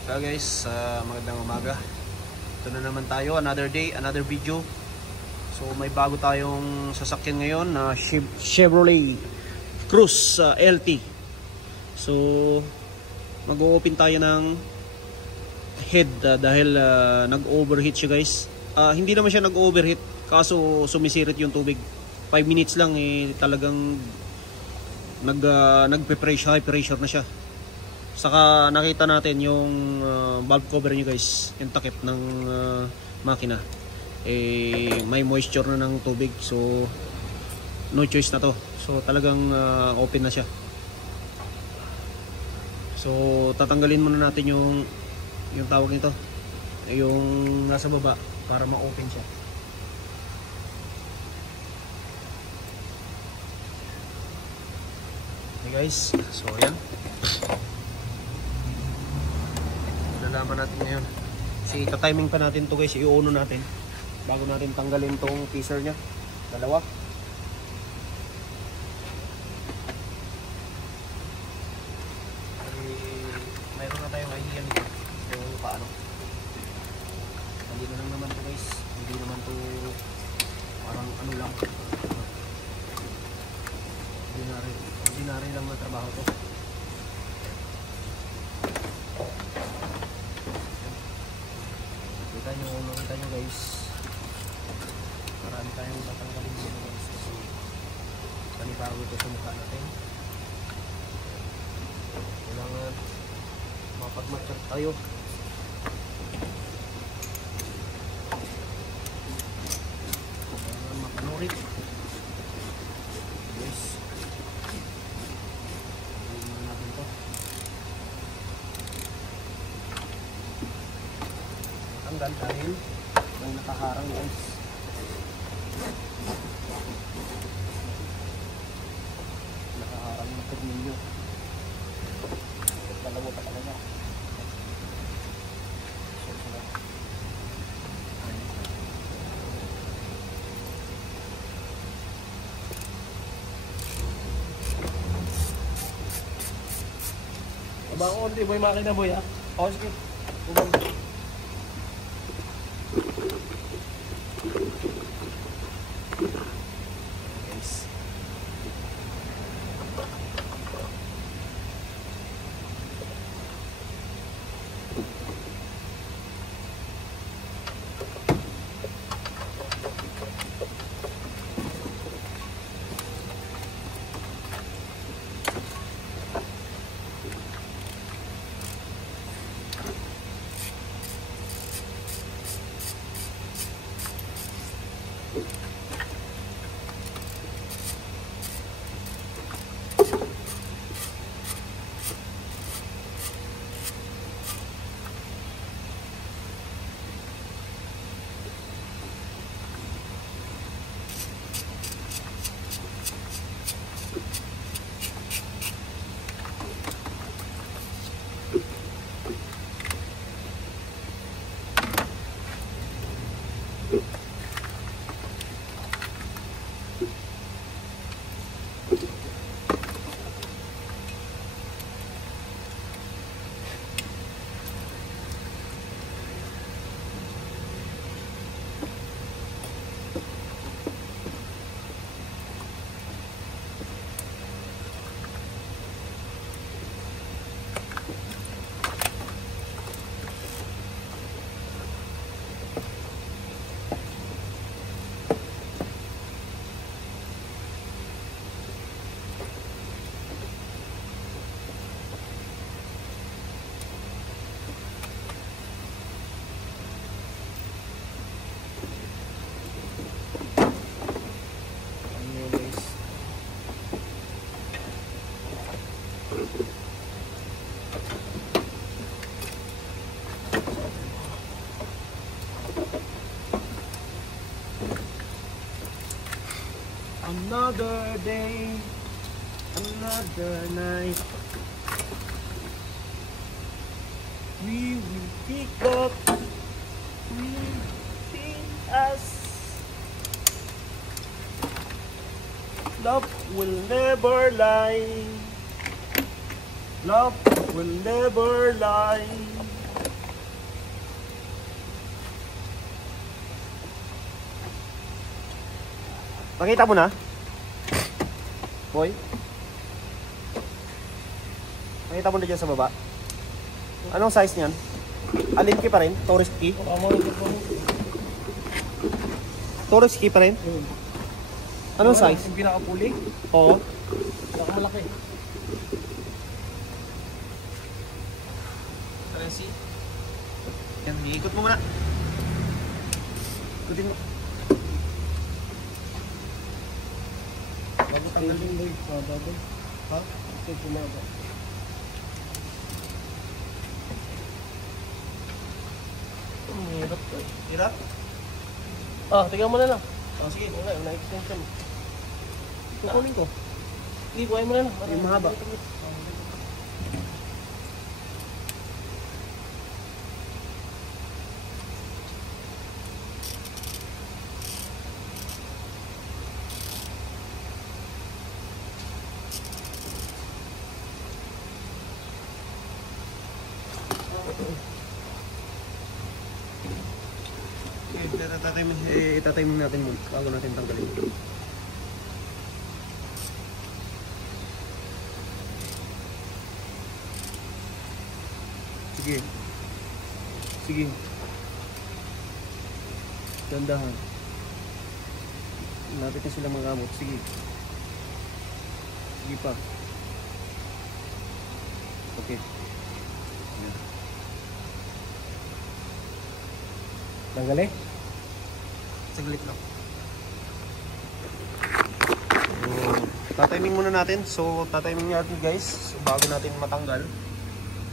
So guys, magandang umaga. Ito na naman tayo, another day, another video. So may bago tayong sasakyan ngayon na Chevrolet Cruze LT. So mag-o-open tayo ng head dahil nag-overheat siya guys. Hindi naman siya nag-overheat, kaso sumisirit yung tubig. 5 minutes lang talagang nagpe-pressure, high pressure na siya. Saka nakita natin yung valve cover niya guys, yung takip ng makina. May moisture na ng tubig, so no choice na to. So talagang open na siya. So tatanggalin muna natin yung tawag nito, yung nasa baba para ma-open siya. Okay guys, so ayan. Nalaman natin ngayon. Kasi ita-timing pa natin to guys, i-ono natin bago natin tanggalin tong teaser nya. Dalawa. Mayroon na tayong idea nito kung paano. Hindi na lang naman to guys. Hindi naman to parang ano lang. Ordinary lang na trabaho to. Kita nyo guys, marami tayong tatanggalin dito guys kasi panibago ito sa mukha natin. Kailangan mapag-match tayo. Kailangan mapanurit guys. Tingnan natin to. Matanggal dahil may nakaharang guys. Nakaharang na tornilyo. Dalawa pa talaga. Abangon, di boy makina boy ha. O sige. Ubang. Another day, another night. We will pick up, we think us. Love will never lie. Love will never lie. Nakita mo na? Boy? Nakita mo na dyan sa baba? Anong size niyan? Alin key pa rin? Tourist key? Tourist key pa rin? Anong size? Yung pinakapuli? Oo. Pinakamalaki. Currency? Yan, iikot mo muna. Ikutin mo. Bago tanggalin boy. Bago. Ha? Ito pumaga. Hirap to. Hirap? Ah, tingnan mo na lang. Oh, sige. Wala extension. Kukunin ko. Hindi, buhay mo na lang. Yung mahaba. Itatay mo natin muna bago natin tanggalin. Sige. Sige. Dandahan. Lapit na sila magamot. Sige. Sige pa. Okay. Yan. Tanggalin? Saglit lang. Tatiming muna natin. So, tatiming natin guys. So, bago natin matanggal.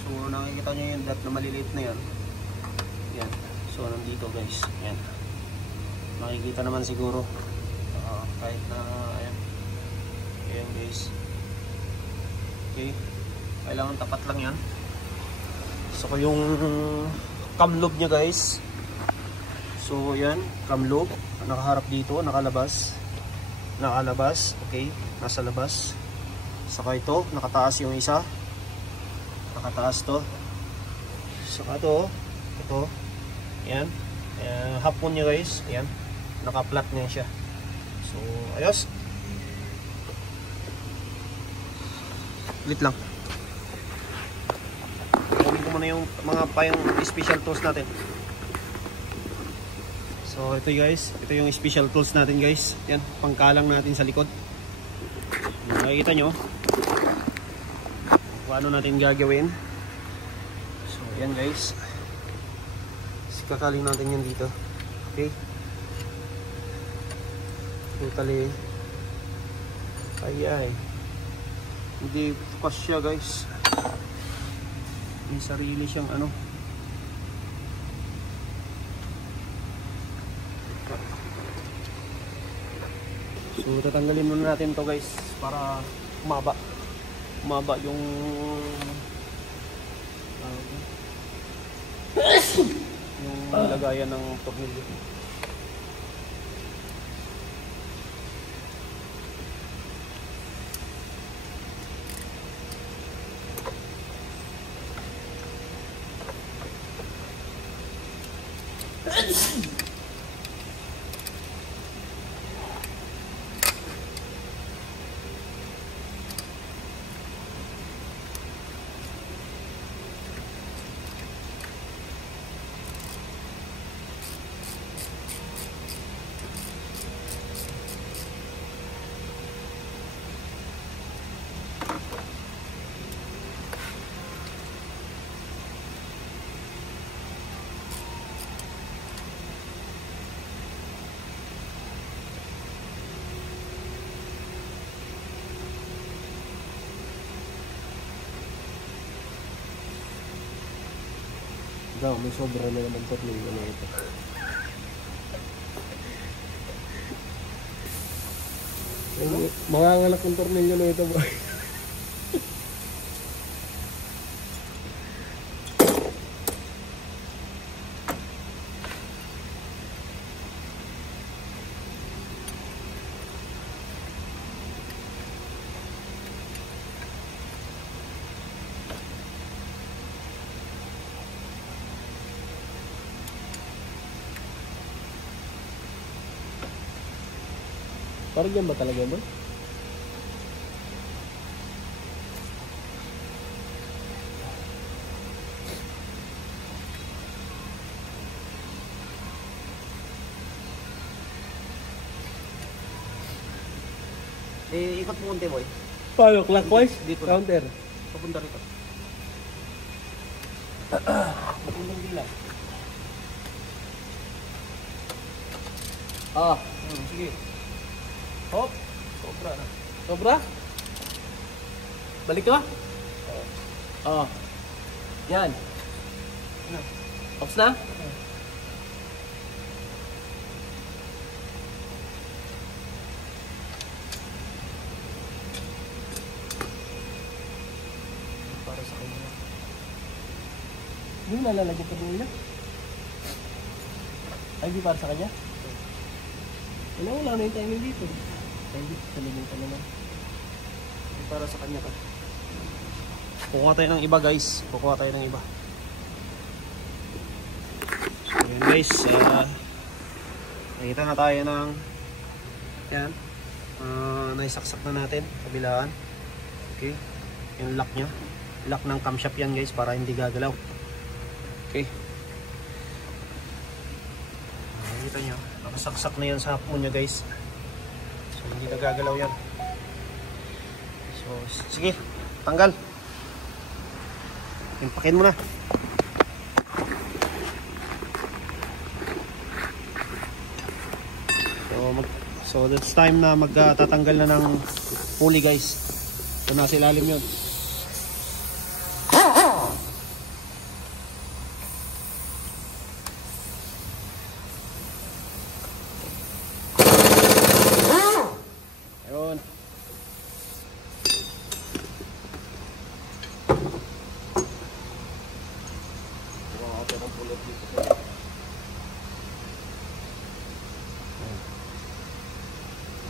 So, nakikita nyo yung dot na maliliit na yan. Yan. So, nandito guys. Yan. Makikita naman siguro. Kahit na, ayan. Ayan guys. Okay. Kailangan tapat lang yan. So, yung camlobe nya guys. So, yan, camlobe, nakaharap dito, nakalabas. Nakalabas, okay, nasa labas. Saka ito, nakataas yung isa. Nakataas to. Saka ito, yan. Hapon niya guys, yan. Naka-flat niya siya. So, ayos. Ulit lang. Kunin ko muna yung mga payong special tools natin. So ito guys, ito yung special tools natin guys. Yan, pangkalang natin sa likod. Nakikita nyo kung ano natin gagawin. So yan guys, kakaling natin yan dito. Okay, totally ay hindi tukas siya guys. May sarili siyang ano. So tatanggalin muna natin to guys para umaba yung lagayan ng tornilyo. Daw, may sobra na naman tornilyo na ito. Mangangalak yung tornilyo na ito bro. Parang yan ba talaga boy? Eh, ikot mo konti boy. Paano? Clockwise? Dito. Counter. Papunta rito. Papuntang dila. Sige. Hop. Sobra na. Sobra? Balik ka? Yan. Ops na? Para sa kanya. Yung nalalagyan pa din nila. Ay, di para sa kanya? Wala na yung timing dito. Ay, di. Salibin ka naman. Para sa kanya ka. Kukuha tayo ng iba guys. Kukuha tayo ng iba. So yun guys. Nakita na tayo ng yan. Naisaksak na natin. Kabilaan. Okay. Yung lock nya. Lock ng camshaft yan guys. Para hindi gagalaw. Okay. Nakita nyo. Nakasaksak na yan sa hapon nya guys. So hindi na gagalaw yan. So sige. Tanggal. Impakin mo na. So that's time na magtatanggal na ng pulley guys. So nasa ilalim yun. Ayun.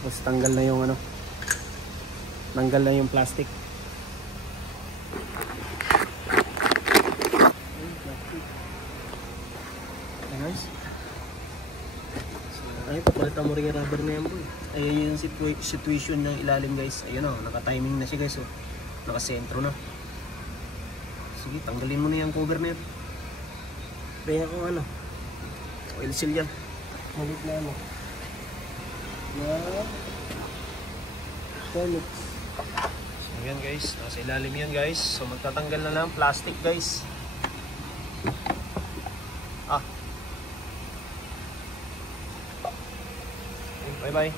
Tapos tanggal na yung ano, tanggal na yung plastic. Guys, Ay, papalitan mo rin yung rubber na yan boy. ayun yung situation ng ilalim guys. Ayun o, naka-timing na siya guys. Naka-sentro na. Sige, tanggalin mo na yung cover na yun. Kaya kung ano, Oil seal yan. malit na ano. Na Felix. So yan guys, nasa ilalim yan guys. So magtatanggal na lang plastic guys. Bye bye.